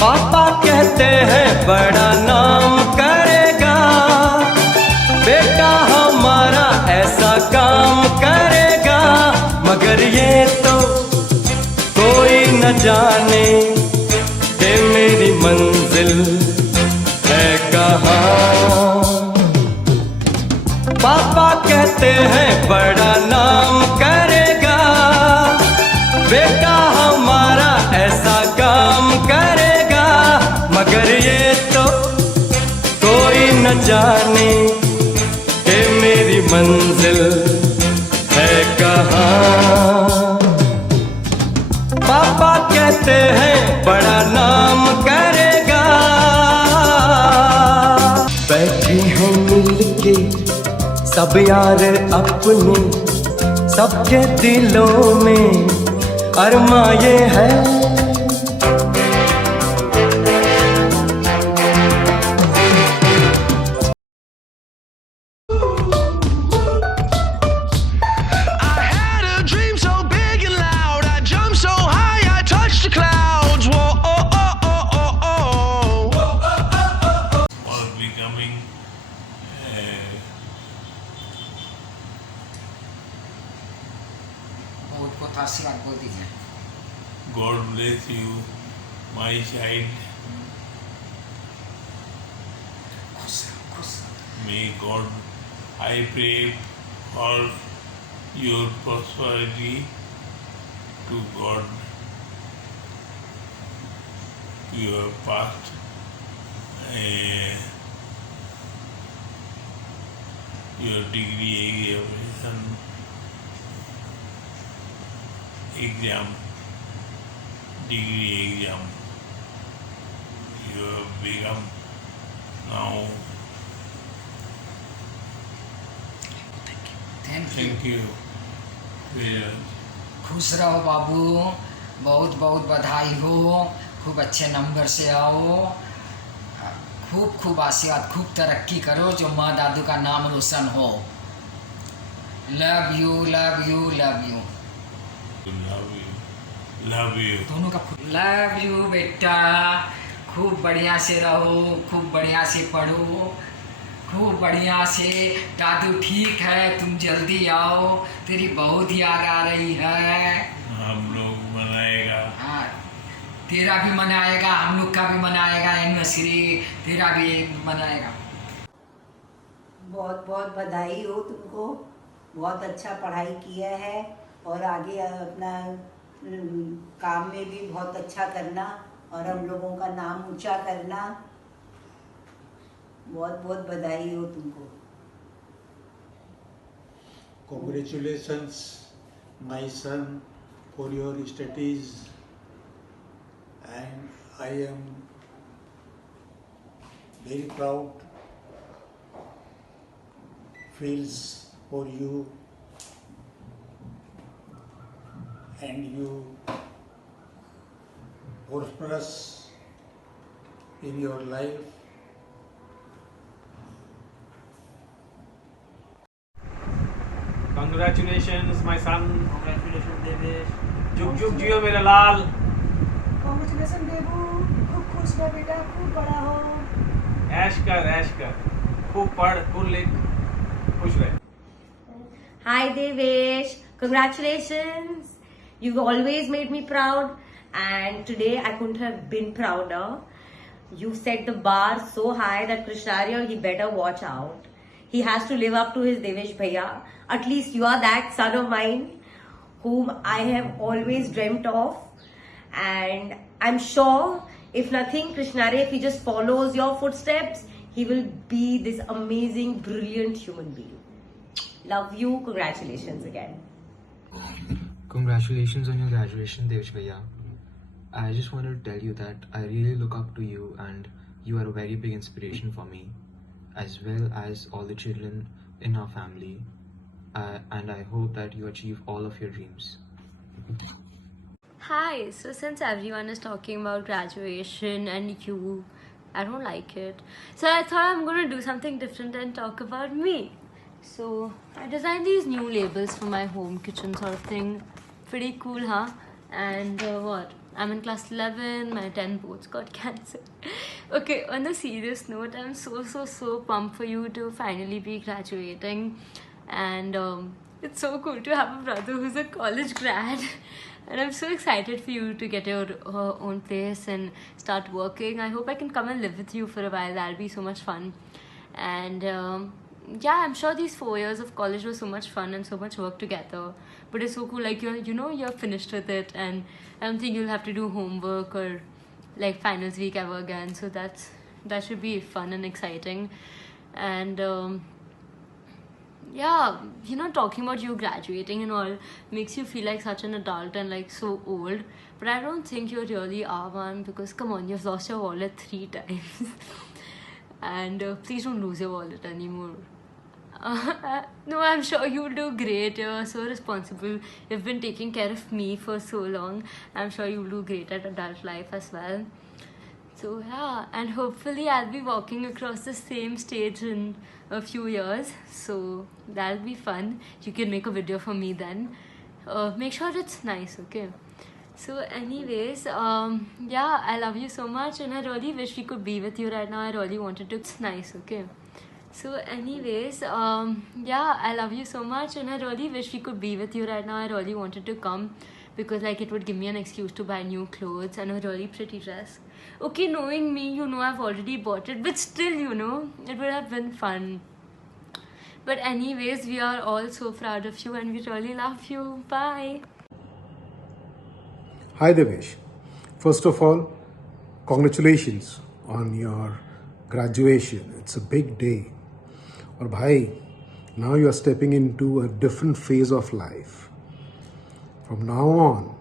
पापा कहते हैं बड़ा नाम करेगा, बेटा हमारा ऐसा काम करेगा, मगर ये तो कोई न जाने कि मेरी मंजिल है कहाँ। पापा कहते हैं बड़ा नाम करेगा, बेटा हमारा ऐसा काम करेगा, मगर ये तो कोई न जाने कि मेरी मंजिल है कहाँ। पापा कहते हैं बड़ा नाम करेगा। बैठे हैं मिलके सब यार अपने, सबके दिलों में अरमा ये है, बहुत आशीर्वाद बोल दीजिए। God bless you, my child. खुश May God, I pray for your prosperity to God. You have passed your degree exam. Degree exam. You have become now. Thank you. Thank you very much. खुश रहो बाबू, बहुत बहुत बधाई हो, खूब अच्छे number से आओ, खूब खूब आशीर्वाद, खूब तरक्की करो, जो माँ दादू का नाम रोशन हो। Love you love you love you. Love you. Love you. दोनों का लव यू बेटा, खूब बढ़िया से रहो, खूब बढ़िया से पढ़ो, खूब बढ़िया से। दादू ठीक है, तुम जल्दी आओ, तेरी बहुत याद आ रही है। हम लोग मनाएगा। हाँ, तेरा भी मनाएगा, हम लोग का भी मनाएगा एनिवर्सरी, तेरा भी मनाएगा। बहुत बहुत बधाई हो तुमको, बहुत अच्छा पढ़ाई किया है और आगे अपना काम में भी बहुत अच्छा करना और हम लोगों का नाम ऊंचा करना। बहुत बहुत बधाई हो तुमको। Congratulations, my son, for your studies, and I am very proud, feels for you, and you prosperous in your life. Congratulations, my son. Congratulations, Devesh. जुग जुग जियो मेरा लाल। कॉन्ग्रेचुलेसन बेबू, खूब खुश रह बेटा, खूब बड़ा हो। ऐश कर, खूब पढ़, खूब लिख, खुश रह। Hi Devesh, congratulations. You've always made me proud and today I couldn't have been prouder. You've set the bar so high that Krishnarya, he better watch out. He has to live up to his Devesh Bhaiya. At least you are that son of mine whom I have always dreamt of, and I'm sure if nothing, Krishnarya, if he just follows your footsteps, he will be this amazing, brilliant human being. Love you. Congratulations again. Congratulations on your graduation, Devesh Bhaiya. I just wanted to tell you that I really look up to you and you are a very big inspiration for me, as well as all the children in our family. And I hope that you achieve all of your dreams. Hi, so since everyone is talking about graduation and you, I don't like it. So I thought I'm gonna do something different and talk about me. So I designed these new labels for my home kitchen sort of thing. Pretty cool, huh? And what? I'm in class 11, my 10 boards got cancelled. Okay, on a serious note, I'm so pumped for you to finally be graduating. And it's so cool to have a brother who's a college grad. And I'm so excited for you to get your own place and start working. I hope I can come and live with you for a while. That'll be so much fun. And yeah, I'm sure these 4 years of college were so much fun and so much work together. But it's so cool, like you're finished with it, and I don't think you'll have to do homework or like finals week ever again. So that should be fun and exciting. And yeah, talking about you graduating and all makes you feel like such an adult and like so old. But I don't think you really are one, because come on, you've lost your wallet 3 times. And please don't lose your wallet anymore. No, I'm sure you'll do great. You're so responsible. You've been taking care of me for so long. I'm sure you'll do great at adult life as well. So yeah, and hopefully I'll be walking across the same stage in a few years. So that'll be fun. You can make a video for me then. Make sure it's nice, okay? So anyways, yeah, I love you so much, and I really wish we could be with you right now. I really wanted to. It's nice, okay? So anyways, yeah, I love you so much, and I really wish we could be with you right now. I really wanted to come, because like it would give me an excuse to buy new clothes and a really pretty dress. Okay, knowing me, I've already bought it, but still, it would have been fun. But anyways, we are all so proud of you, and we really love you. Bye. Hi Devesh. First of all, congratulations on your graduation. It's a big day. Or bhai, now you are stepping into a different phase of life. From now on,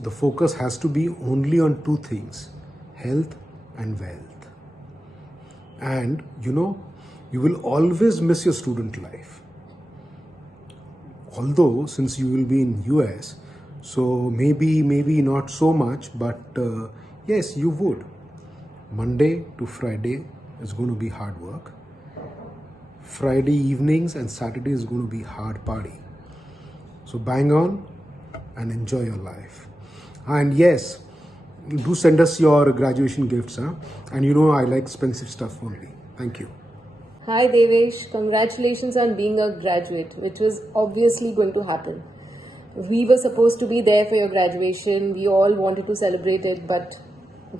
the focus has to be only on 2 things: health and wealth. And you will always miss your student life. Although since you will be in US, so maybe not so much, but yes, you would. Monday to Friday is going to be hard work. Friday evenings and Saturday is going to be hard party. So bang on and enjoy your life. And yes, do send us your graduation gifts, huh? And I like expensive stuff only. Thank you. Hi Devesh, congratulations on being a graduate, which was obviously going to happen. We were supposed to be there for your graduation. We all wanted to celebrate it, but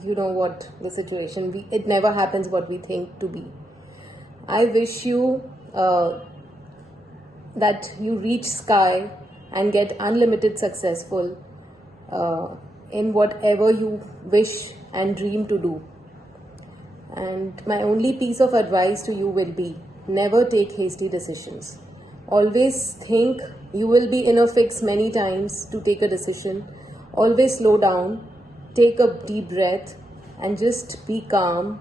you know what the situation, it never happens what we think to be. I wish you that you reach sky and get unlimited successful in whatever you wish and dream to do. And my only piece of advice to you will be, never take hasty decisions. Always think. You will be in a fix many times to take a decision. Always slow down, take a deep breath, and just be calm,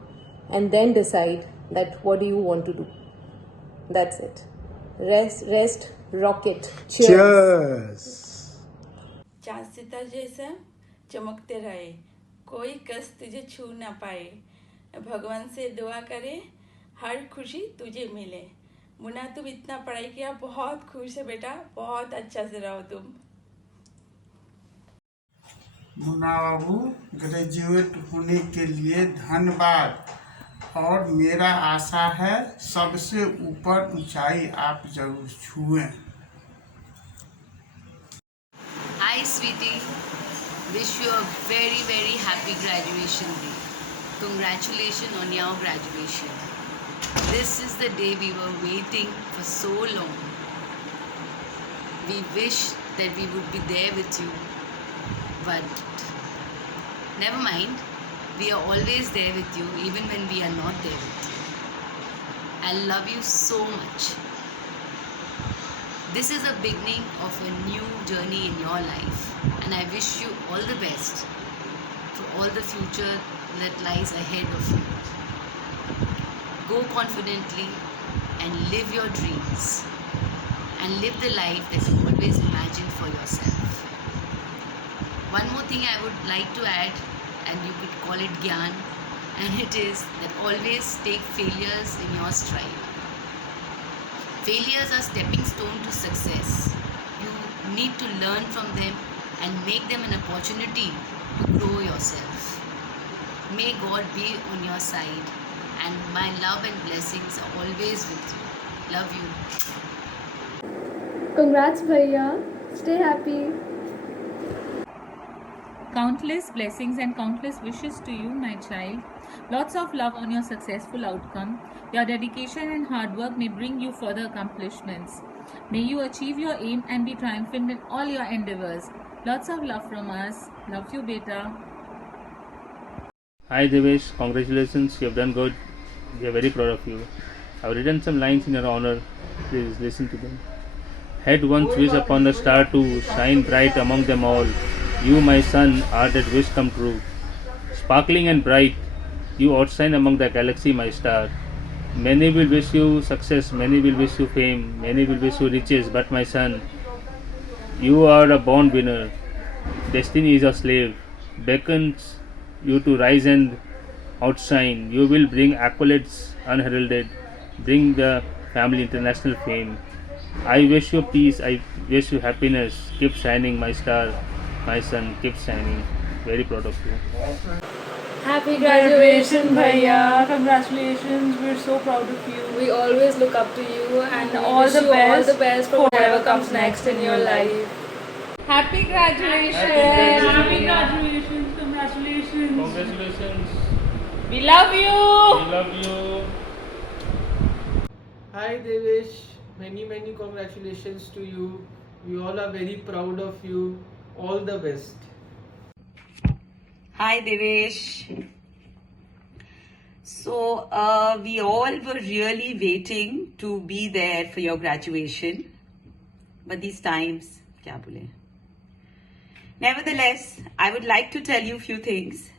and then decide that what do you want to do. That's it. Rest, rocket. Cheers. चाँद सितारा जैसा चमकते रहे, कोई कष्ट तुझे छू ना पाए. भगवान से दुआ करे हर खुशी तुझे मिले. मुन्ना, तुम इतना पढ़ाई किया, बहुत खुश है बेटा, बहुत अच्छा से रहो तुम. मुन्ना बाबू, ग्रेजुएट होने के लिए धन्यवाद, और मेरा आशा है सबसे ऊपर ऊंचाई आप जरूर छुएं. Hi sweetie, wish you a very very happy graduation day. Congratulations on your graduation. This is the day we were waiting for so long. We wish that we would be there with you, but never mind. We are always there with you, even when we are not there with you. I love you so much. This is the beginning of a new journey in your life, and I wish you all the best for all the future that lies ahead of you. Go confidently and live your dreams, and live the life that you always imagined for yourself. One more thing I would like to add, and you could call it Gyan, and it is that always take failures in your stride. Failures are stepping stones to success. You need to learn from them and make them an opportunity to grow yourself. May God be on your side, and my love and blessings are always with you. Love you. Congrats, Bhaiya. Stay happy. Countless blessings and countless wishes to you, my child. Lots of love on your successful outcome. Your dedication and hard work may bring you further accomplishments. May you achieve your aim and be triumphant in all your endeavors. Lots of love from us. Love you, beta. Hi Devesh, congratulations, you have done good. We are very proud of you. I have written some lines in your honor. Please listen to them. Had once wished upon the star to shine bright among them all. You, my son, are that wish come true. Sparkling and bright, you outshine among the galaxy, my star. Many will wish you success, many will wish you fame, many will wish you riches, but my son, you are a born winner. Destiny is your slave, beckons you to rise and outshine. You will bring accolades unheralded, bring the family international fame. I wish you peace, I wish you happiness. Keep shining, my star, my son, keep shining. Very proud of you. Happy graduation, Bhaiya. Congratulations, we're so proud of you. We always look up to you and we all wish the you best all the best for whatever comes next in your life. Happy graduation. Happy graduation. Congratulations. Congratulations. We love you. We love you. Hi Devesh, many congratulations to you. We all are very proud of you. All the best. Hi Devesh. So we all were really waiting to be there for your graduation. But these times, kya bole. Nevertheless, I would like to tell you a few things.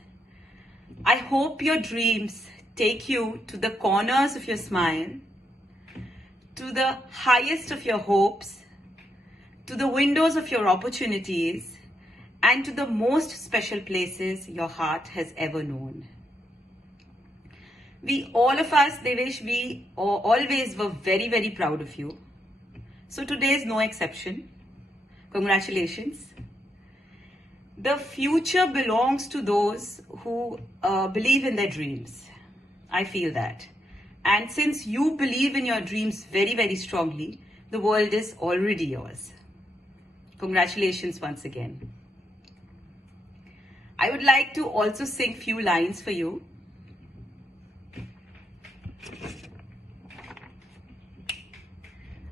I hope your dreams take you to the corners of your smile, to the highest of your hopes, to the windows of your opportunities, and to the most special places your heart has ever known. We, all of us, Devesh, we always were very proud of you. So today is no exception. Congratulations. The future belongs to those who believe in their dreams. I feel that. And since you believe in your dreams very strongly, the world is already yours. Congratulations once again. I would like to also sing few lines for you.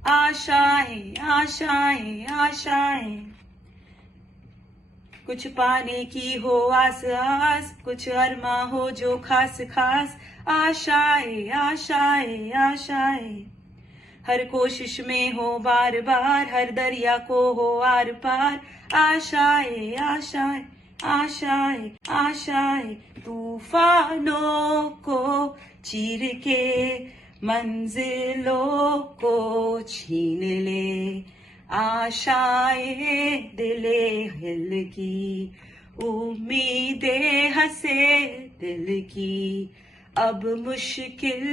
आशाएं आशाएं आशाएं कुछ पाने की हो आस आस कुछ अरमा हो जो खास खास आशाएं आशाएं आशाएं हर कोशिश में हो बार बार हर दरिया को हो आर पार आशाएं आशाएं आशाएं आशाएं तूफानों को चीर के मंजिलों को छीन ले आशाएं दिले हिल की उम्मीदें हंसे दिल की अब मुश्किल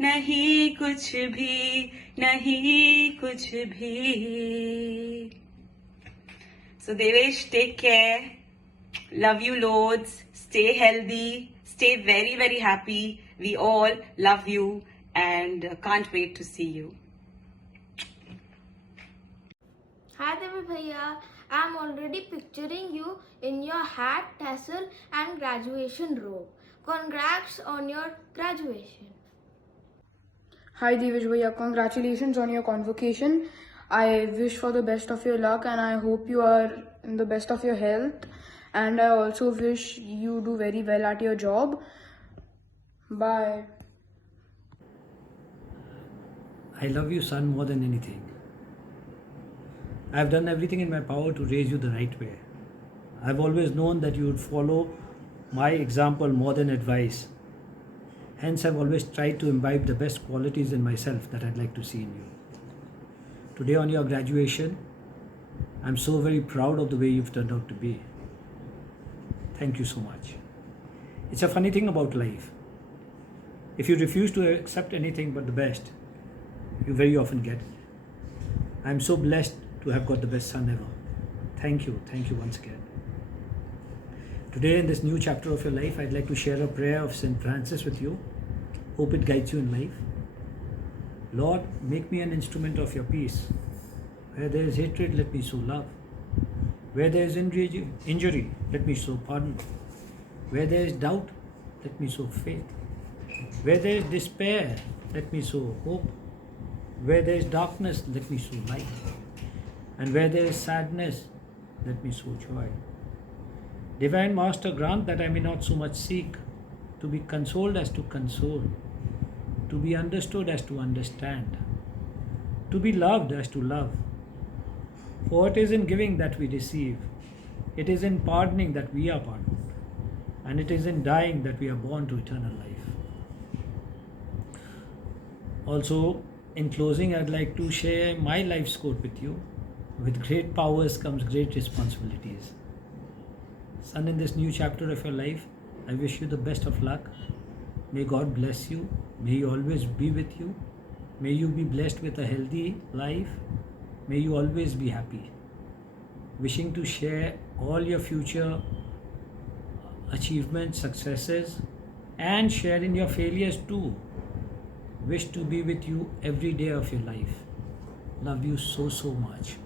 नहीं कुछ भी So Devesh, take care. Love you loads. Stay healthy. Stay very happy. We all love you and can't wait to see you. Hi Devi Bhaiya, I am already picturing you in your hat, tassel and graduation robe. Congrats on your graduation. Hi Devesh Bhaiya, congratulations on your convocation. I wish for the best of your luck and I hope you are in the best of your health. And I also wish you do very well at your job. Bye. I love you, son, more than anything. I have done everything in my power to raise you the right way. I have always known that you would follow my example more than advice. Hence, I have always tried to imbibe the best qualities in myself that I'd like to see in you. Today on your graduation, I'm so very proud of the way you've turned out to be. Thank you so much. It's a funny thing about life. If you refuse to accept anything but the best, you very often get it. I'm so blessed to have got the best son ever. Thank you once again. Today, in this new chapter of your life, I'd like to share a prayer of St. Francis with you. Hope it guides you in life. Lord, make me an instrument of your peace. Where there is hatred, let me sow love. Where there is injury, let me sow pardon. Where there is doubt, let me sow faith. Where there is despair, let me sow hope. Where there is darkness, let me sow light. And where there is sadness, let me sow joy. Divine Master, grant that I may not so much seek to be consoled as to console, to be understood as to understand, to be loved as to love. For it is in giving that we receive, it is in pardoning that we are pardoned, and it is in dying that we are born to eternal life. Also, in closing, I'd like to share my life's quote with you. With great powers comes great responsibilities. Son, in this new chapter of your life, I wish you the best of luck. May God bless you. May He always be with you. May you be blessed with a healthy life. May you always be happy. Wishing to share all your future achievements, successes, and share in your failures too. Wish to be with you every day of your life. Love you so much.